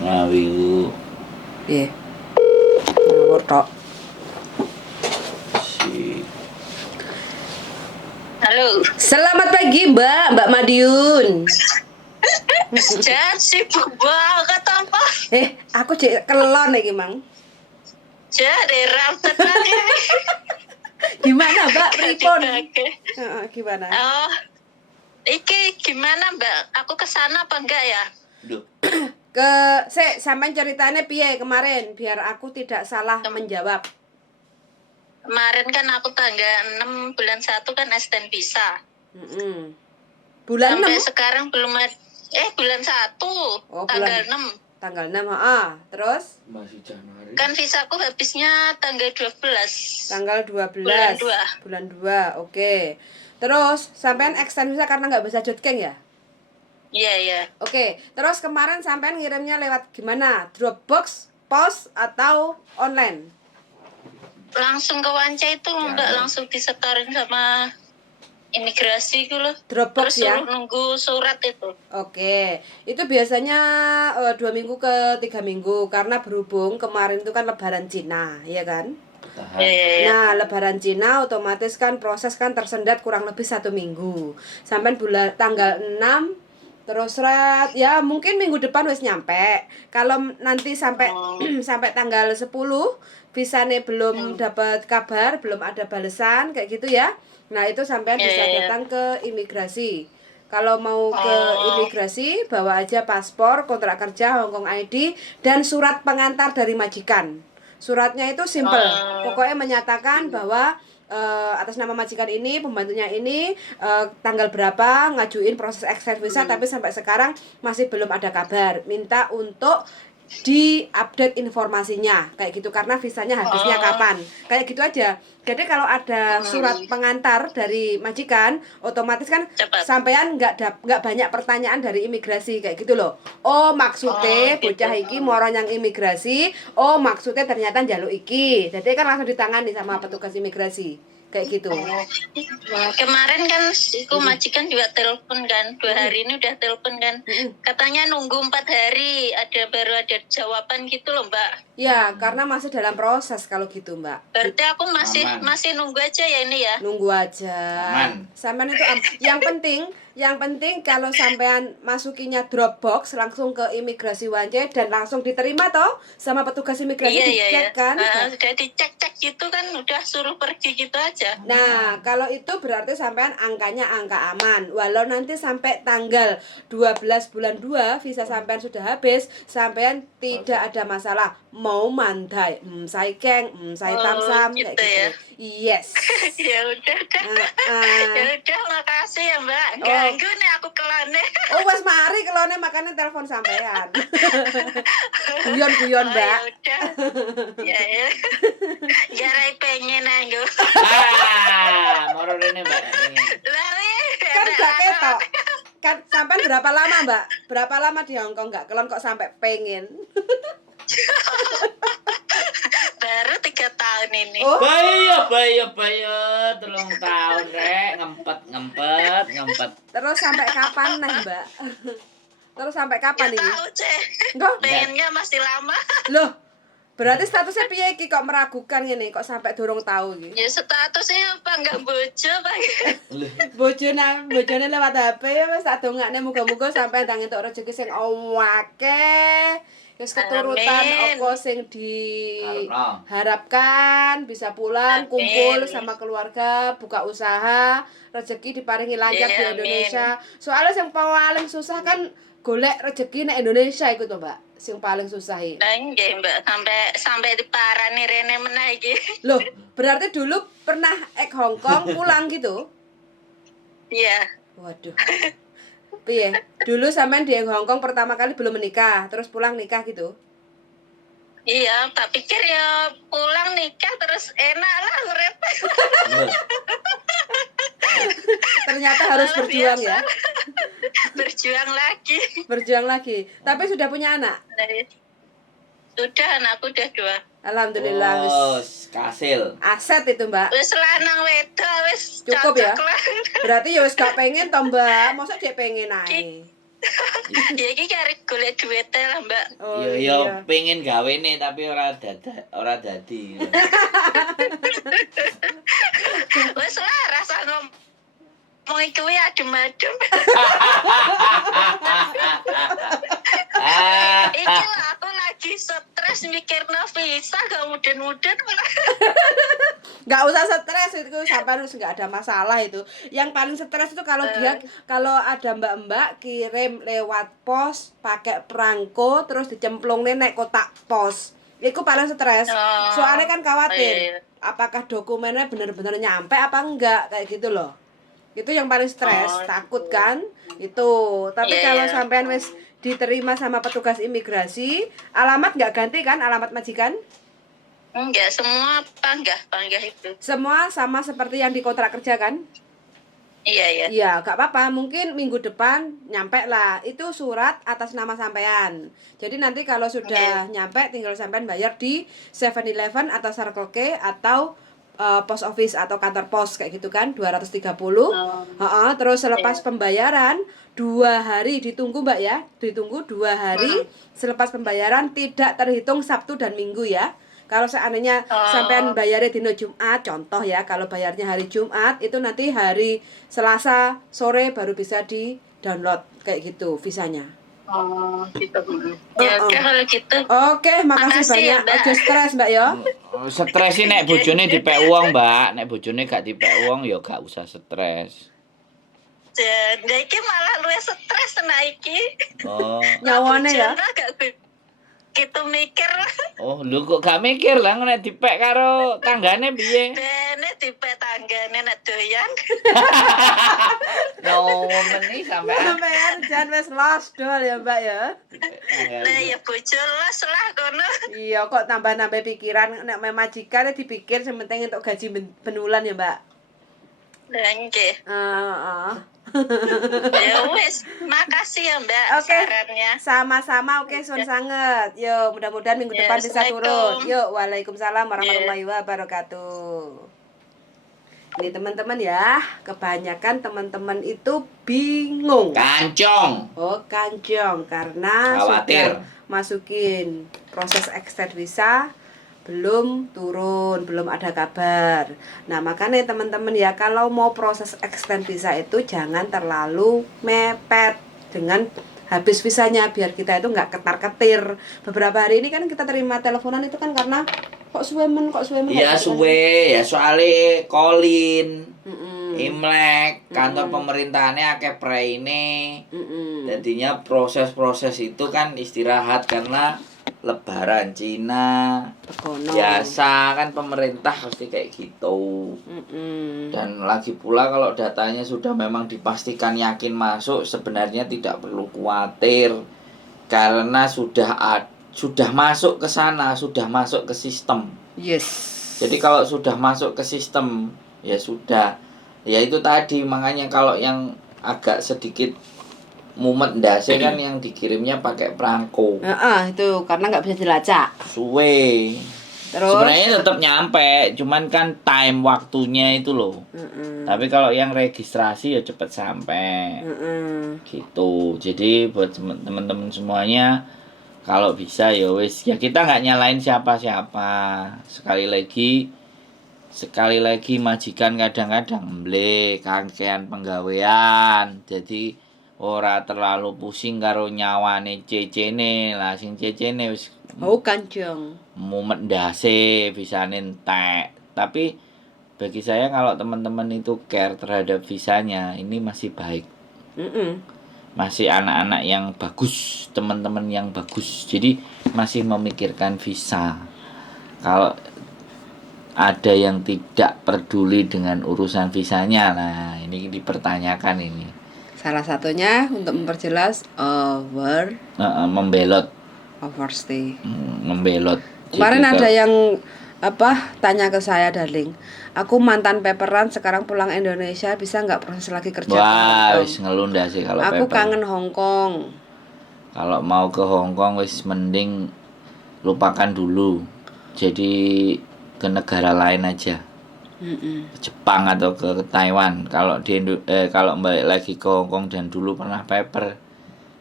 Ngawiu. Piye? Ngawur tok. Si. Halo. Selamat pagi, Mbak Madiun. Jan sibuk banget apa? Aku cek kelon iki, Mang. Jan rampet lagi. Gimana, Mbak? Pripun? Heeh, gimana? Oh. Iki gimana, Mbak? Aku kesana apa enggak ya? Duh. Sampean ceritanya piye kemarin biar aku tidak salah menjawab. Kemarin kan aku tanggal 6 bulan 1 kan extend visa. Bulan Sampai 6? sekarang belum ada. Bulan 1. Tanggal 6. Tanggal 6, Terus? Masih Januari. Kan visaku habisnya tanggal 12. Tanggal 12. Bulan 2, oke. Terus sampean extend visa karena nggak bisa jotkeng ya? Iya. Oke, terus kemarin sampean ngirimnya lewat gimana? Dropbox, pos, atau online? Langsung ke Wanca itu Ya, Mbak, langsung disetorin sama imigrasi gitu loh. Dropbox. Terus ya? nunggu surat itu. Oke, itu biasanya 2 minggu ke 3 minggu karena berhubung kemarin itu kan Lebaran Cina, ya kan? Iya. Nah, Lebaran Cina otomatis kan proses kan tersendat kurang lebih 1 minggu. Sampai bulan tanggal 6 terus surat ya mungkin minggu depan wis nyampe. Kalau nanti sampai sampai tanggal 10 visane belum dapat kabar, belum ada balasan kayak gitu ya. Nah, itu sampean bisa datang ke imigrasi. Kalau mau ke imigrasi, bawa aja paspor, kontrak kerja, Hongkong ID, dan surat pengantar dari majikan. Suratnya itu simple, pokoknya menyatakan bahwa atas nama majikan ini, pembantunya ini, tanggal berapa ngajuin proses extend visa, tapi sampai sekarang masih belum ada kabar. Minta untuk di-update informasinya kayak gitu karena visanya habisnya kapan. Kayak gitu aja. Jadi kalau ada surat pengantar dari majikan, otomatis kan sampean nggak banyak pertanyaan dari imigrasi kayak gitu loh. Oh, maksudnya bocah iki moro yang imigrasi. Oh, maksudnya ternyata njaluk iki. Jadi kan langsung ditangani sama petugas imigrasi. Kayak gitu. Kemarin kan aku majikan juga telepon kan, 2 hari ini udah telepon kan, katanya nunggu 4 hari baru ada jawaban gitu loh Mbak. Ya, karena masih dalam proses kalau gitu Mbak. Berarti aku masih nunggu aja ya ini ya. Nunggu aja. Sampean itu yang penting kalau sampean masukinya Dropbox langsung ke imigrasi Wanca dan langsung diterima toh sama petugas imigrasi dicek kan. Udah dicek gitu kan, udah suruh pergi gitu aja. Nah, kalau itu berarti sampean angkanya angka aman. Walau nanti sampai tanggal 12 bulan 2 visa sampean sudah habis, sampean tidak ada masalah. Mau mandai, saya keng, saya tamsam gitu kayak gitu. Ya? Yes. Ya udah. Ya udah, makasih ya Mbak. Ganggu nih aku kelone. Oh, wes mari kelone makanya telepon sampean. Guyon Mbak. Ya udah. Ya. Jarai pengen aku. Moro rene Mbak. Kan gak ketok. Kan sampean berapa lama Mbak? Berapa lama di Hongkong nggak kelon kok sampai pengen? Baru 3 tahun ini. Oh. Bayo 3 tahun rek ngempet. Terus sampai kapan nih Mbak? Terus sampai kapan ini? Tahu ceh. Pengennya masih lama. Loh, berarti statusnya piye iki kok meragukan ngene kok sampai durung tahu iki? Ya statusnya apa enggak bojo Pak? Bojone lewat HP ya wis tak dongakne muga-muga sampai ndang entuk rezeki sing akeh. Wis keturutan apa sing diharapkan, bisa pulang kumpul sama keluarga, buka usaha, rezeki diparingi lancar di Indonesia. Soalnya yang paling susah kan golek rezeki nek Indonesia iku to, Mbak. Sing paling susah iki. Lah nggih, Mbak, sampai diparani rene meneh iki. Loh, berarti dulu pernah Hongkong pulang gitu? Iya. Waduh. Piye? Dulu sampean di Hongkong pertama kali belum menikah, terus pulang nikah gitu? Iya, tak pikir ya pulang nikah terus enak lah urip. Ternyata harus berjuang ya. Berjuang lagi. Tapi sudah punya anak? Sudah, anakku udah 2. Alhamdulillah. Kasil. Aset itu Mbak. Wis lanang wedok wis cukup ya. Berarti ya wis gak pengen toh Mbak. Mosok dia pengen ae. Ya iki karek golek duit lah, Mbak. Oh, Yo iya. pengen gawe nih tapi ora dadi. Wes lah rasa ngomong kuwi adem-adem. Iki lah aku lagi stres mikirno visa gak muden-muden malah. Nggak usah stres itu sampai harus nggak ada masalah itu. Yang paling stres itu kalau kalau ada mbak-mbak kirim lewat pos pakai perangko terus dicemplung naik kotak pos. Itu paling stres. Soalnya kan khawatir apakah dokumennya benar-benar nyampe apa enggak kayak gitu loh. Itu yang paling stres, takut kan? Itu. Tapi kalau sampean wis diterima sama petugas imigrasi, alamat nggak ganti kan alamat majikan? Enggak, semua panggah itu. Semua sama seperti yang di kontrak kerja kan? Iya, iya. Iya, gak apa-apa. Mungkin minggu depan nyampe lah. Itu surat atas nama sampean. Jadi nanti kalau sudah nyampe tinggal sampean bayar di 7-Eleven atau Circle K atau post office atau kantor pos kayak gitu kan 230. Terus selepas pembayaran 2 hari ditunggu Mbak ya. Ditunggu 2 hari selepas pembayaran tidak terhitung Sabtu dan Minggu ya. Kalau seandainya sampean bayarnya dino Jumat, contoh ya, kalau bayarnya hari Jumat, itu nanti hari Selasa sore baru bisa di-download kayak gitu visanya. Oh, gitu. Ya, oke kalau gitu. Oke, makasih banyak. Aja stres, Mbak ya. Stres sih nek bojone dipek uang, Mbak. Nek bojone gak dipek uang ya gak usah stres. Jadi iki malah luwih stres nek iki. Oh. Nyawane ya. Gitu mikir. Oh, lu kok gak mikir lah nek dipek karo tanggane piye? Dene dipek tanggane nek doyan. No, meni sampe Sampean jan wis los dol ya, Mbak ya. Lah ya bojo los lah kono. Iya, kok tambah-tambah pikiran nek majikan dipikir sementing untuk gaji benulan ya, Mbak. Lah nggih. Heeh. Ya wis, makasih ya Mbak sarannya. Sama-sama, oke, sun sanget. Yo, mudah-mudahan minggu depan bisa turun. Yuk, waalaikumsalam warahmatullahi wabarakatuh. Ini teman-teman ya, kebanyakan teman-teman itu bingung. kancong. Oh, kancong karena Khawatir. sudah masukin proses extend visa belum turun, belum ada kabar. Nah, makanya teman-teman ya, kalau mau proses extend visa itu jangan terlalu mepet dengan habis visanya, biar kita itu nggak ketar-ketir. Beberapa hari ini kan kita terima teleponan itu kan karena kok suwe Iya suwe ya soalnya kolin. Imlek, kantor Mm-mm. pemerintahannya akeh praine. Mm-mm. Jadinya proses-proses itu kan istirahat karena lebaran Cina. Begono. Biasa kan pemerintah pasti kayak gitu. Mm-mm. Dan lagi pula kalau datanya sudah memang dipastikan yakin masuk, sebenarnya tidak perlu khawatir karena sudah masuk ke sana, sudah masuk ke sistem. Yes. Jadi kalau sudah masuk ke sistem ya sudah. Ya itu tadi makanya kalau yang agak sedikit mumet ndase kan yang dikirimnya pakai perangko. Itu karena nggak bisa dilacak. Suwe. Terus Sebenarnya tetap nyampe, cuman kan time waktunya itu loh. Tapi kalau yang registrasi ya cepet sampai. Gitu. Jadi buat teman-teman semuanya kalau bisa ya wis ya kita nggak nyalain siapa-siapa. Sekali lagi majikan kadang-kadang mble kangkean penggawean. Jadi ora terlalu pusing karo nyawane cecene lah sing cecene wis kancong. mumet ndase visane entek. Tapi bagi saya kalau teman-teman itu care terhadap visanya ini masih baik. Masih anak-anak yang bagus, teman-teman yang bagus. Jadi masih memikirkan visa. Kalau ada yang tidak peduli dengan urusan visanya, nah ini dipertanyakan ini. Salah satunya untuk memperjelas Membelot. overstay. Membelot. Kemarin Jadi ada yang tanya ke saya, darling. Aku mantan paperan, sekarang pulang Indonesia, bisa nggak proses lagi kerja? wah, wis ngelunda sih kalau Aku paper. kangen Hong Kong. Kalau mau ke Hong Kong wis mending lupakan dulu. Jadi ke negara lain aja. Ke Jepang atau ke Taiwan. Kalau kalau balik lagi ke Hong Kong dan dulu pernah paper,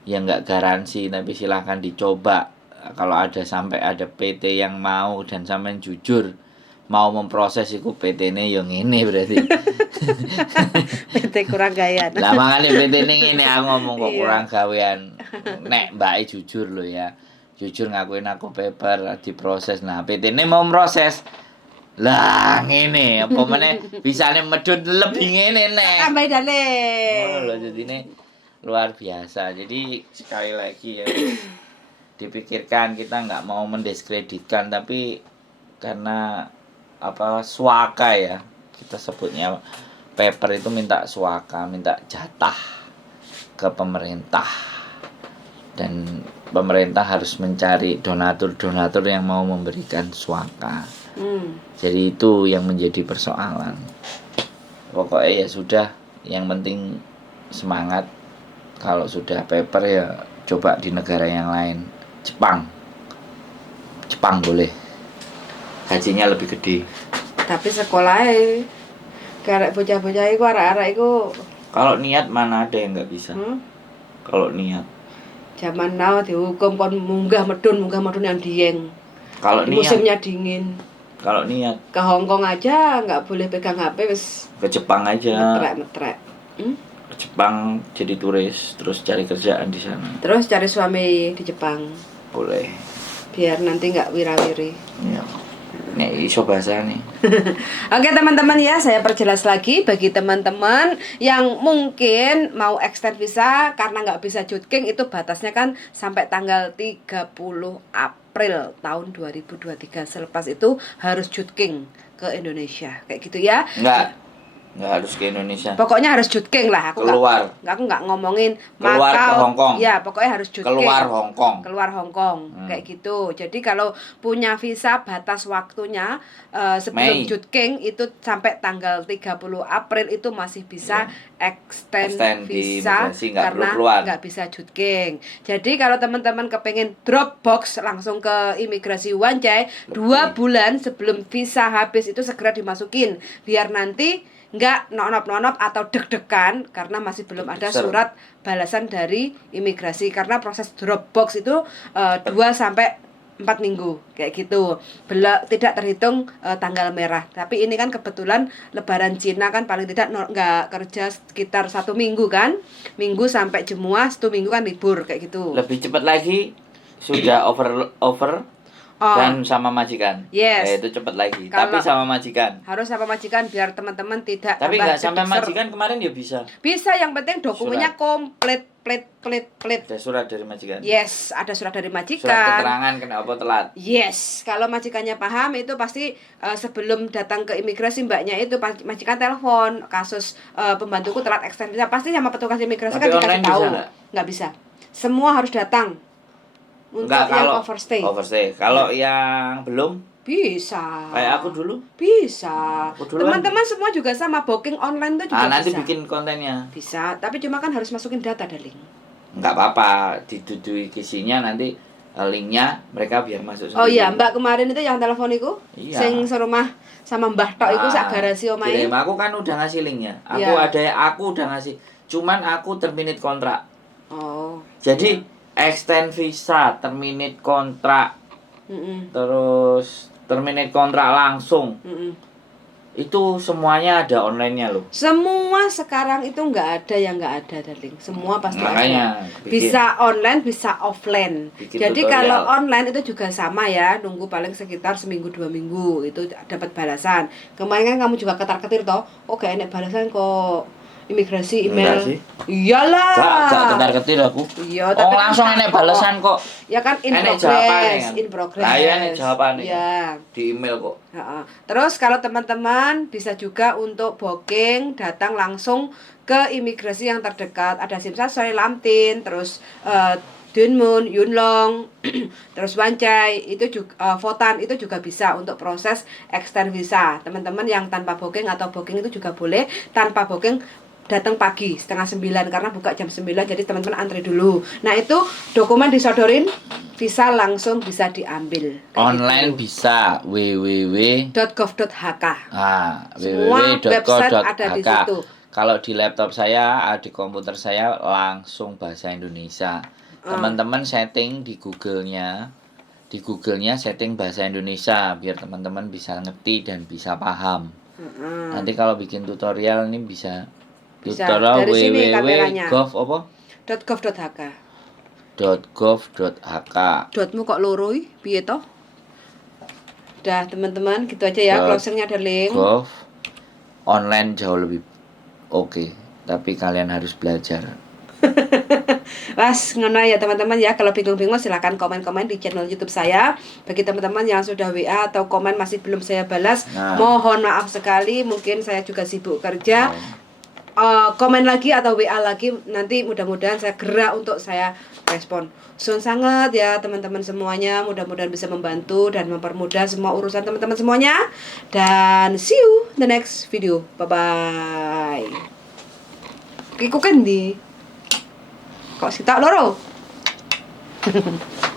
ya nggak garansi, tapi silahkan dicoba. Kalau ada sampai ada PT yang mau dan sampai jujur mau memproses iku PT-ne yang ini berarti. PT kurang gaya. Lah makanya PT-ne ngene aku ngomong kok Iya. kurang gawean. Nek mbake jujur lho ya. Jujur ngakuin aku paper diproses. Nah, PT-ne mau proses. Lah ngene apa meneh bisane medhot lebih ngene nek. Tambah dale. Oh lho jadine luar biasa. Jadi sekali lagi ya dipikirkan, kita nggak mau mendiskreditkan, tapi karena apa swaka ya, kita sebutnya paper itu minta swaka, minta jatah ke pemerintah, dan pemerintah harus mencari donatur yang mau memberikan swaka. Jadi itu yang menjadi persoalan. Pokoknya ya sudah, yang penting semangat. Kalau sudah paper ya coba di negara yang lain. Jepang boleh, gajinya lebih gede. Tapi sekolahnya karek bocah-bocah iku arek-arek iku Kalau niat mana ada yang nggak bisa. Kalau niat. zaman now dihukum kon munggah medun yang dieng. Kalau niat. Musimnya dingin. Kalau niat. Ke Hongkong aja nggak boleh pegang HP wis Ke Jepang aja. metrek. Ke Jepang jadi turis, terus cari kerjaan di sana. Terus cari suami di Jepang Boleh. biar nanti nggak wirawiri. Ya. Nek iso bahasa nih. Oke teman-teman ya, saya perjelas lagi bagi teman-teman yang mungkin mau extend visa karena nggak bisa jutking, itu batasnya kan sampai tanggal 30 April tahun 2023. Selepas itu harus jutking ke Indonesia kayak gitu ya. Nggak harus ke Indonesia. Pokoknya harus jutking lah. Aku nggak ngomongin keluar Makau, ke Hongkong. Ya pokoknya harus jutking. Keluar Hongkong kayak gitu. Jadi kalau punya visa batas waktunya sebelum jutking itu sampai tanggal 30 April itu masih bisa extend visa karena nggak bisa jutking. Jadi kalau teman-teman kepengen drop box langsung ke imigrasi Wancai 2 bulan sebelum visa habis itu segera dimasukin biar nanti nggak nonop atau deg-degan karena masih belum ada surat balasan dari imigrasi, karena proses Dropbox itu 2 sampai 4 minggu kayak gitu. Tidak terhitung tanggal merah. Tapi ini kan kebetulan Lebaran Cina kan paling tidak nggak kerja sekitar 1 minggu kan, minggu sampai Jemuah 1 minggu kan libur kayak gitu. Lebih cepat lagi sudah over dan sama majikan. Yes. Itu cepat lagi. Tapi sama majikan. Harus sama majikan biar teman-teman tidak. Tapi nggak sampai majikan kemarin ya bisa. Bisa, yang penting dokumennya komplit, plit. Ada surat dari majikan. Yes, ada surat dari majikan. Surat keterangan kenapa telat. Yes, kalau majikannya paham itu pasti sebelum datang ke imigrasi mbaknya itu majikan telepon kasus pembantuku telat extend visa, pasti sama petugas imigrasi. Tapi kan dikasih tahu. Nggak bisa. Semua harus datang. Untuk yang overstay. Kalau yang belum bisa. Kayak aku dulu. Bisa. Teman-teman semua juga sama, booking online tuh juga bisa. Nanti bikin kontennya. Bisa, tapi cuma kan harus masukin data, darling. Enggak apa-apa, didudui isinya nanti linknya mereka biar masuk sendiri. Oh iya, Mbak kemarin itu yang telefoniku, sing serumah sama Mbah Tok iku sak garasi omahe. Aku kan udah ngasih linknya. Aku udah ngasih. Cuman aku terminate kontrak. Oh. Jadi extend visa, terminate kontrak, terus terminate kontrak langsung. Itu semuanya ada online-nya loh. Semua sekarang itu nggak ada yang nggak ada, darling. Semua pasti makanya ada. Bisa online, bisa offline. Jadi kalau online itu juga sama ya, nunggu paling sekitar 1-2 minggu itu dapat balasan. Kemarin kan kamu juga ketar-ketir toh, gak enak balasan kok. Imigrasi email. Iyalah. Gak ketar-ketir aku. Iya, tapi langsung enak balasan kok. Ya kan in progress. Lah ya enak jawabannya. Ya. Di email kok. Terus kalau teman-teman bisa juga untuk booking datang langsung ke imigrasi yang terdekat. Ada Simsasoi, Lamtin, terus Dunmun, Yunlong, terus Wancai, itu juga Votan itu juga bisa untuk proses extend visa. Teman-teman yang tanpa booking atau booking itu juga boleh, tanpa booking datang pagi 8:30 karena buka jam 9, jadi teman-teman antri dulu. Nah itu dokumen disodorin, visa langsung bisa diambil. Online gitu. Bisa www.gov.hk. Semua website ada di situ. Kalau di laptop saya, di komputer saya langsung bahasa Indonesia. Teman-teman setting di Google-nya. Di Google-nya setting bahasa Indonesia biar teman-teman bisa ngerti dan bisa paham. Nanti kalau bikin tutorial ini bisa tutorial dari sini kameranya. www.gov.hk. Dotmu kok loroi, piye toh? Udah teman-teman, gitu aja ya closingnya darling. Gov online jauh lebih oke, tapi kalian harus belajar. Mas, ngono ya teman-teman ya. Kalau bingung-bingung silakan komen-komen di channel YouTube saya. Bagi teman-teman yang sudah WA atau komen masih belum saya balas, mohon maaf sekali. Mungkin saya juga sibuk kerja. Komen lagi atau WA lagi, nanti mudah-mudahan saya gerak untuk saya respon. Sun sangat ya teman-teman semuanya, mudah-mudahan bisa membantu dan mempermudah semua urusan teman-teman semuanya. Dan see you the next video. Bye bye. Iku kan di kok sitak loro.